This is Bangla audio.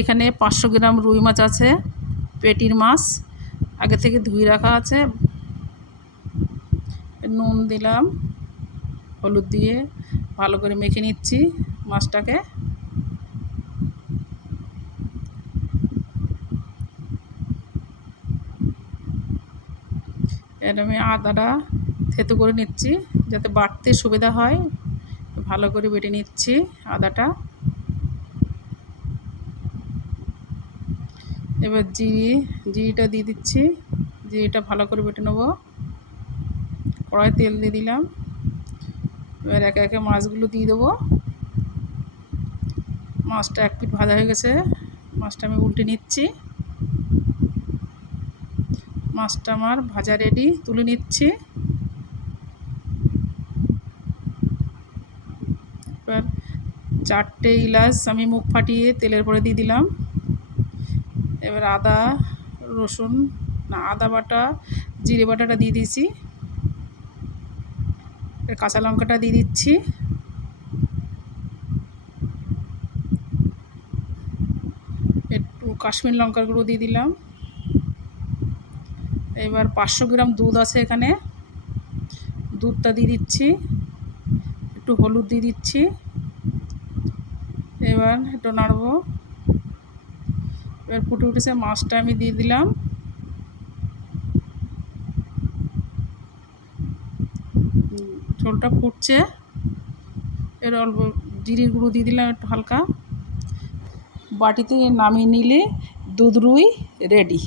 এখানে 500 গ্রাম রুই মাছ আছে, পেটির মাছ আগে থেকে ধুয়ে রাখা আছে। নুন দিলাম, হলুদ দিয়ে ভালো করে মেখে নিচ্ছি মাছটাকে। এটা আমি আদাটা থেতো করে নিচ্ছি যাতে বাটতে সুবিধা হয়, ভালো করে বেটে নিচ্ছি আদাটা। এবার জিরিটা দিয়ে দিচ্ছি, জিরিটা ভালো করে বেটে নেব। কড়াই তেল দিয়ে দিলাম, এবার একে একে মাছগুলো দিয়ে দেবো। মাছটা এক পিঠ ভাজা হয়ে গেছে, মাছটা আমি উল্টে নিচ্ছি। মাছটা আমার ভাজা রেডি, তুলে নিচ্ছি। এবার 4টে এলাচ আমি মুখ ফাটিয়ে তেলের পরে দিয়ে দিলাম। এবার আদা বাটা, জিরে বাটাটা দিয়ে দিয়েছি। কাঁচা লঙ্কাটা দিয়ে দিচ্ছি। একটু কাশ্মীর লঙ্কার গুঁড়ো দিয়ে দিলাম। এবার 500 গ্রাম দুধ আছে এখানে, দুধটা দিয়ে দিচ্ছি। একটু হলুদ দিয়ে দিচ্ছি। এবার একটু নাড়বো। এবার ফুটে উঠেছে, মাছটা আমি দিয়ে দিলাম। ঝোলটা ফুটছে, এর অল্প জিরের গুঁড়ো দিয়ে দিলাম একটু হালকা। বাটিতে নামিয়ে নিলে দুধ রুই রেডি।